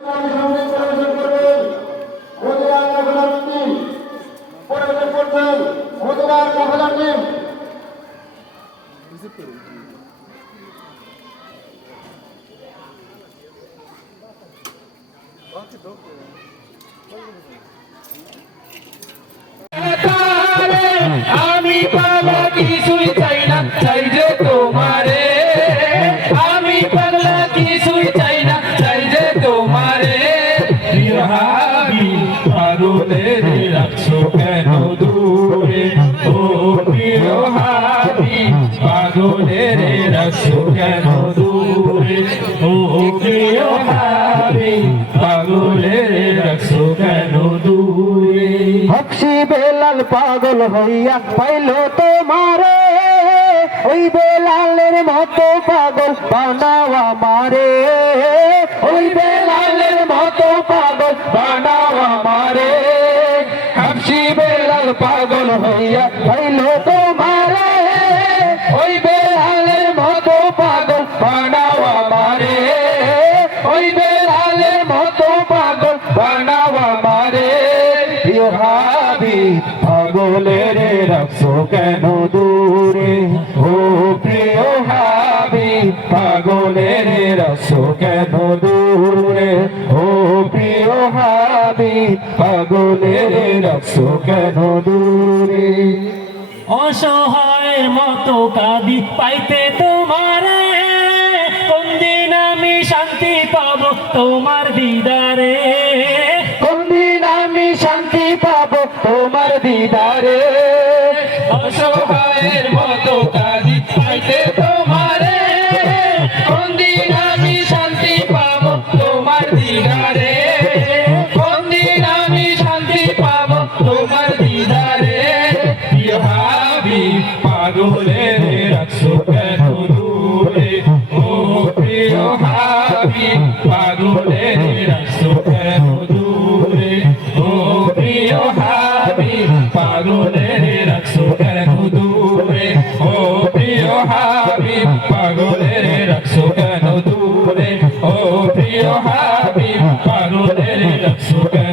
আমি পাগলা কিছুই চাই না, চাই যে তোমারে। আমি পাগলা কিছুই চাই না, চাই যে তোমারে। প্রিয় হাবিব পাগলের রাখছো কেন দূরে? ও প্রিয় হাবিব পাগলের রাখছো কেন দূরে? ও প্রিয় হাবিব পাগলের রাখছো কেন দূরে? হবসি বেলাল পাগল হইয়া পাইল তোমারে, ওই বেলালের মতো পাগল বানাও আমারে। ওই বেলালের মতো পাগল বানাও আমারে। হবসি বেলাল পাগল হইয়া পাইল তোমারে, ওই বেলালের মতো পাগল বানাও আমারে। ওই বেলালের মতো পাগল বানাও আমারে। প্রিয় হাবিব পাগলের রাখছো কেন দূরে? ও প্রিয় হাবিব পাগলের রাখছো কেন দূরে? ও প্রিয় হাবিব পাগলের রাখছো কেন দূরে? অসহায়ের মতো কাঁদি পাইতে তোমারে, কোন দিন আমি শান্তি পাবো তোমার দিদারে? কোন দিন আমি শান্তি পাবো তোমার দিদারে? অসহায়ের মতো কাঁদি পাইতে তোমারে, কোন দিন আমি শান্তি পাবো তোমার দিদারে? কোন দিন আমি শান্তি পাবো তোমার দিদারে? প্রিয় হাবিব পাগলের রাখছো কেন দূরে? ও প্রিয় হাবিব পাগলের রাখছো কেন দূরে? ও প্রিয় হাবিব পাগলের রাখছো কেন দূরে? ও প্রিয় হাবিব পাগলের রাখছো কেন দূরে? ও প্রিয় হাবিব পাগলের রাখছো কেন